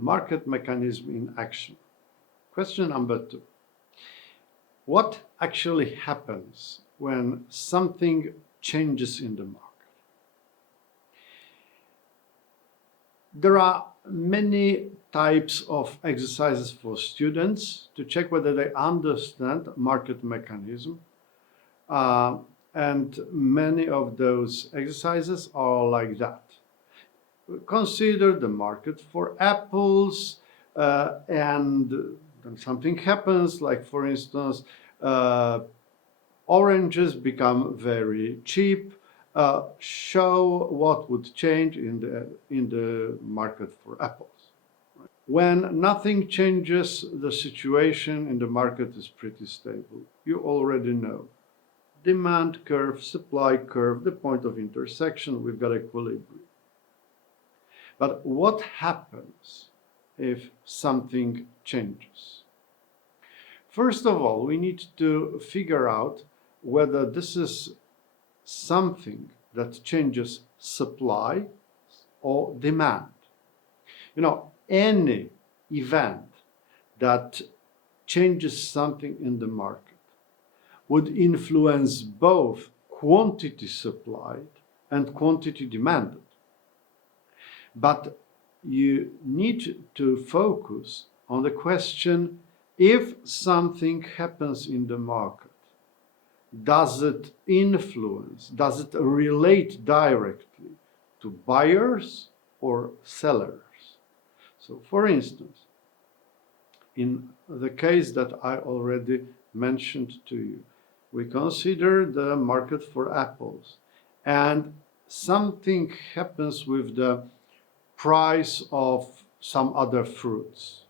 Market mechanism in action. Question number 2. What actually happens when something changes in the market? There are many types of exercises for students to check whether they understand market mechanism. And many of those exercises are like that. Consider the market for apples, and then something happens, like for instance, oranges become very cheap. Show what would change in the market for apples. When nothing changes, the situation in the market is pretty stable. You already know. Demand curve, supply curve, the point of intersection, we've got equilibrium. But what happens if something changes? First of all, we need to figure out whether this is something that changes supply or demand. Any event that changes something in the market would influence both quantity supplied and quantity demanded. But you need to focus on the question, if something happens in the market, does it influence, does it relate directly to buyers or sellers? So, for instance, in the case that I already mentioned to you, we consider the market for apples, and something happens with the price of some other fruits.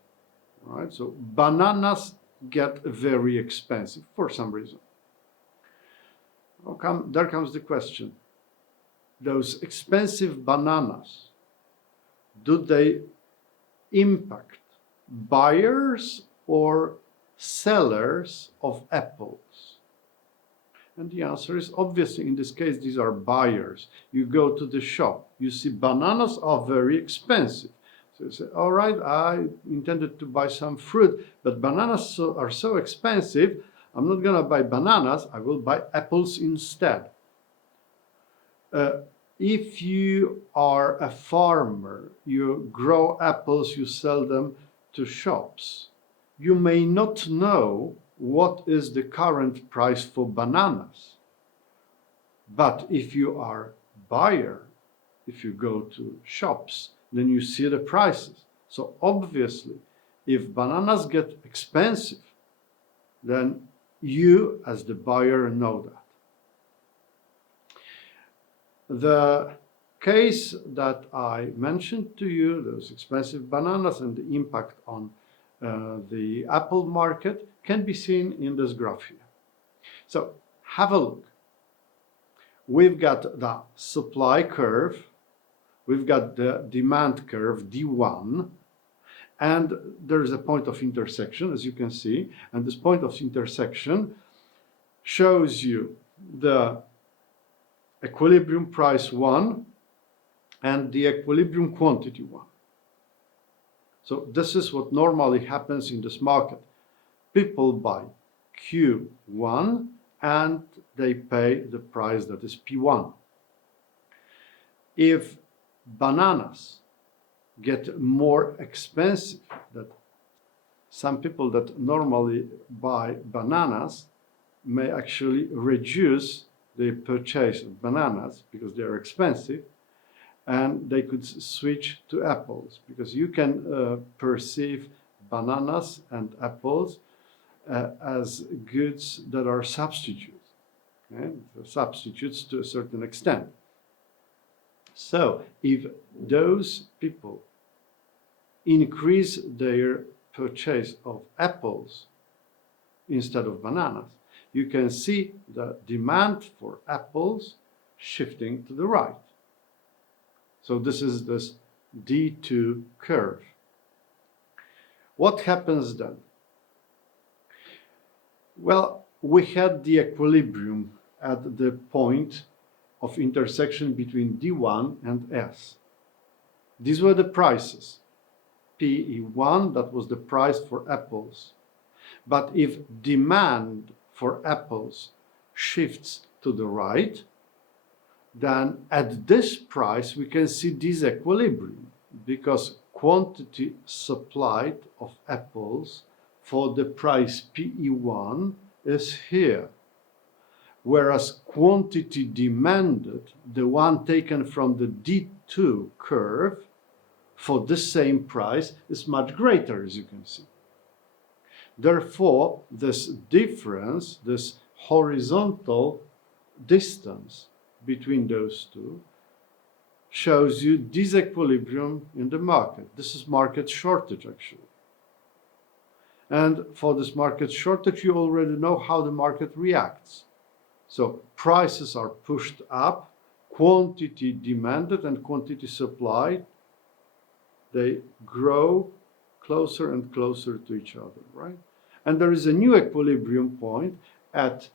Right? So bananas get very expensive for some reason. There comes the question. Those expensive bananas, do they impact buyers or sellers of apples? And the answer is obviously, in this case, these are buyers. You go to the shop, you see bananas are very expensive. So you say, all right, I intended to buy some fruit, but bananas are so expensive, I'm not going to buy bananas, I will buy apples instead. If you are a farmer, you grow apples, you sell them to shops, you may not know what is the current price for bananas. But if you are a buyer, if you go to shops, then you see the prices. So obviously, if bananas get expensive, then you as the buyer know that. The case that I mentioned to you, those expensive bananas and the impact on the apple market, can be seen in this graph here. So have a look. We've got the supply curve, we've got the demand curve, D1, and there's a point of intersection, as you can see, and this point of intersection shows you the equilibrium price 1 and the equilibrium quantity 1. So this is what normally happens in this market. People buy Q1 and they pay the price that is P1. If bananas get more expensive, that some people that normally buy bananas may actually reduce the purchase of bananas because they are expensive, and they could switch to apples, because you can perceive bananas and apples as goods that are substitutes, okay? Substitutes to a certain extent. So if those people increase their purchase of apples instead of bananas, you can see the demand for apples shifting to the right. So this is this D2 curve. What happens then? Well, we had the equilibrium at the point of intersection between D1 and S. These were the prices. PE1, that was the price for apples. But if demand for apples shifts to the right, then at this price we can see disequilibrium, because quantity supplied of apples for the price PE1 is here, whereas quantity demanded, the one taken from the D2 curve, for the same price is much greater, as you can see. Therefore, this difference, this horizontal distance between those two, shows you disequilibrium in the market. This is market shortage, actually. And for this market shortage, you already know how the market reacts. So prices are pushed up, quantity demanded and quantity supplied, they grow closer and closer to each other, right? And there is a new equilibrium point at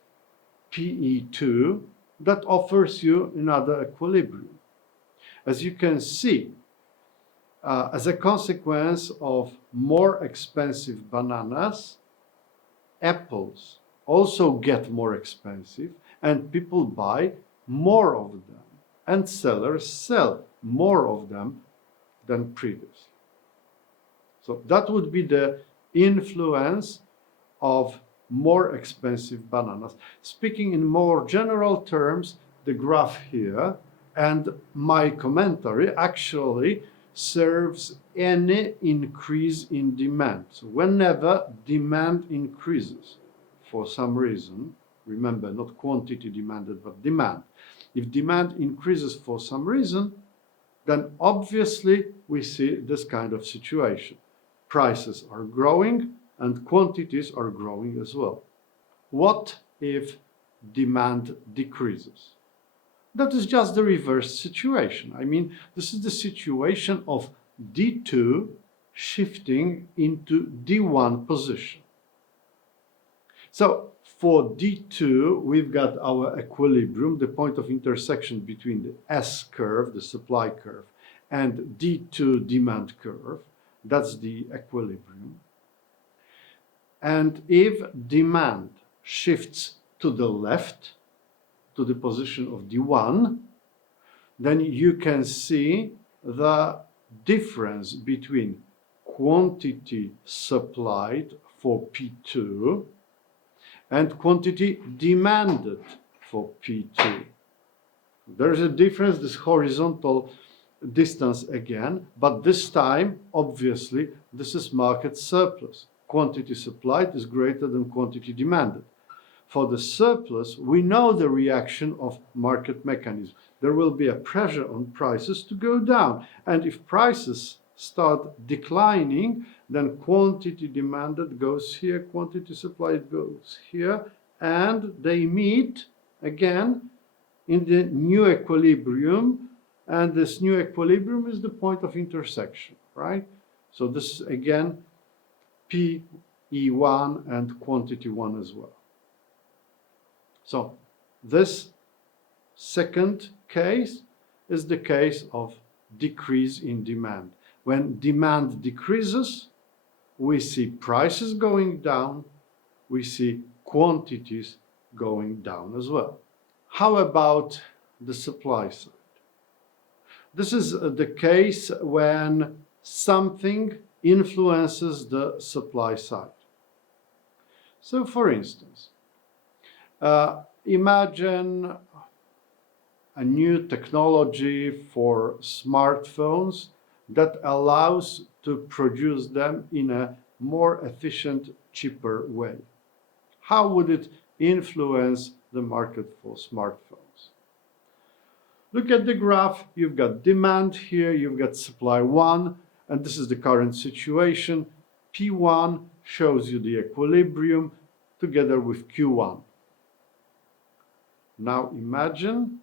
PE2 that offers you another equilibrium. As you can see, as a consequence of more expensive bananas, apples also get more expensive and people buy more of them, and sellers sell more of them than previously. So that would be the influence of more expensive bananas. Speaking in more general terms, the graph here and my commentary actually serves any increase in demand. So whenever demand increases for some reason, remember, not quantity demanded, but demand. If demand increases for some reason, then obviously we see this kind of situation. Prices are growing and quantities are growing as well. What if demand decreases? That is just the reverse situation. I mean, this is the situation of D2 shifting into D1 position. So for D2, we've got our equilibrium, the point of intersection between the S curve, the supply curve, and D2 demand curve. That's the equilibrium. And if demand shifts to the left, to the position of D1, then you can see the difference between quantity supplied for P2 and quantity demanded for P2. There's a difference, this horizontal distance again, but this time, obviously, this is market surplus. Quantity supplied is greater than quantity demanded. For the surplus, we know the reaction of market mechanism. There will be a pressure on prices to go down. And if prices start declining, then quantity demanded goes here, quantity supplied goes here, and they meet again in the new equilibrium. And this new equilibrium is the point of intersection, right? So this is again PE1 and quantity 1 as well. So this second case is the case of decrease in demand. When demand decreases, we see prices going down, we see quantities going down as well. How about the supply side? This is the case when something influences the supply side. So for instance, imagine a new technology for smartphones that allows to produce them in a more efficient, cheaper way. How would it influence the market for smartphones? Look at the graph. You've got demand here, you've got supply 1, and this is the current situation. P1 shows you the equilibrium together with Q1. Now imagine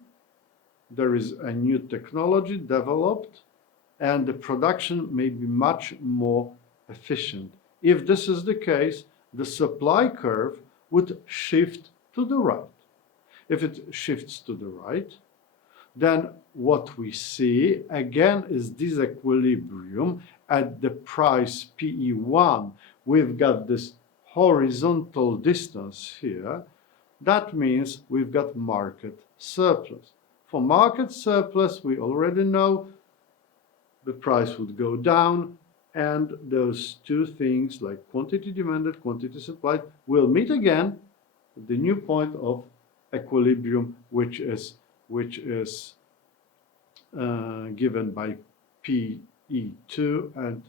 there is a new technology developed and the production may be much more efficient. If this is the case, the supply curve would shift to the right. If it shifts to the right, then what we see again is disequilibrium at the price PE1. We've got this horizontal distance here. That means we've got market surplus. For market surplus, we already know the price would go down, and those two things, like quantity demanded, quantity supplied, will meet again at the new point of equilibrium, which is given by PE2 and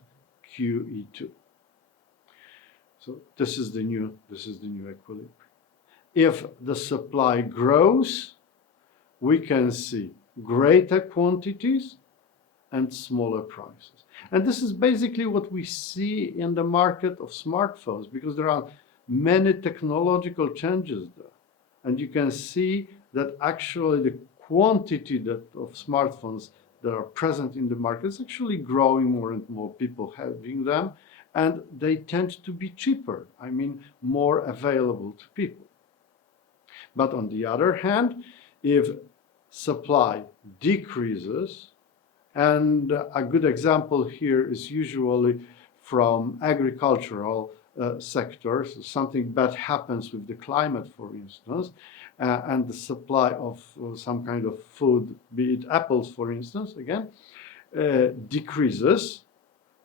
QE2. So this is the new equilibrium. If the supply grows, we can see greater quantities and smaller prices. And this is basically what we see in the market of smartphones, because there are many technological changes there. And you can see that actually the quantity of smartphones that are present in the market is actually growing, more and more people having them, and they tend to be cheaper, I mean more available to people. But on the other hand, if supply decreases, and a good example here is usually from agricultural sectors, something bad happens with the climate, for instance, and the supply of some kind of food, be it apples, for instance, again, decreases.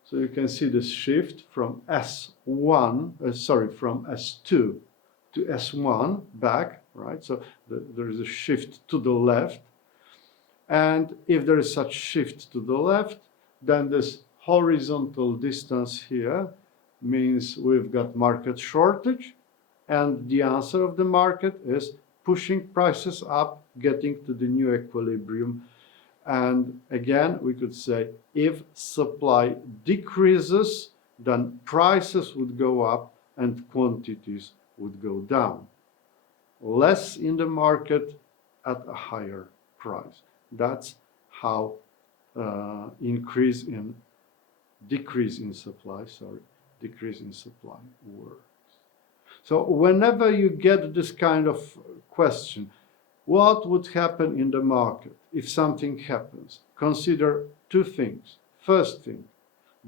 So you can see this shift from from S2 to S1 back, right? So there is a shift to the left. And if there is such shift to the left, then this horizontal distance here means we've got market shortage, and the answer of the market is pushing prices up, getting to the new equilibrium. And again, we could say if supply decreases, then prices would go up and quantities would go down. Less in the market at a higher price. That's how decrease in supply works. So whenever you get this kind of question, what would happen in the market if something happens? Consider two things. First thing,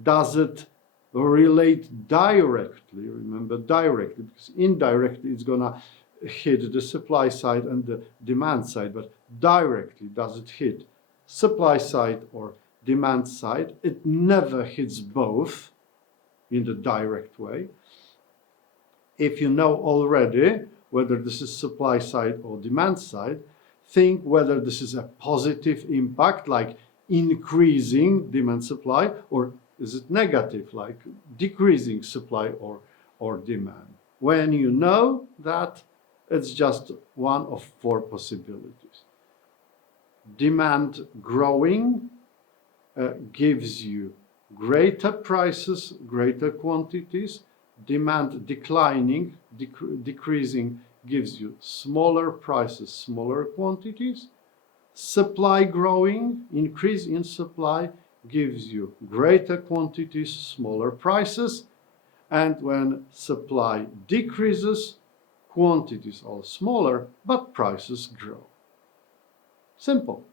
does it relate directly? Remember, directly, because indirectly it's going to hit the supply side and the demand side, but directly, does it hit supply side or demand side? It never hits both in the direct way. If you know already whether this is supply side or demand side, think whether this is a positive impact, like increasing demand supply, or is it negative, like decreasing supply or demand. When you know that, it's just one of four possibilities. Demand growing gives you greater prices, greater quantities. Demand declining, decreasing, gives you smaller prices, smaller quantities. Supply growing, increase in supply, gives you greater quantities, smaller prices. And when supply decreases, quantities are smaller, but prices grow. Simple.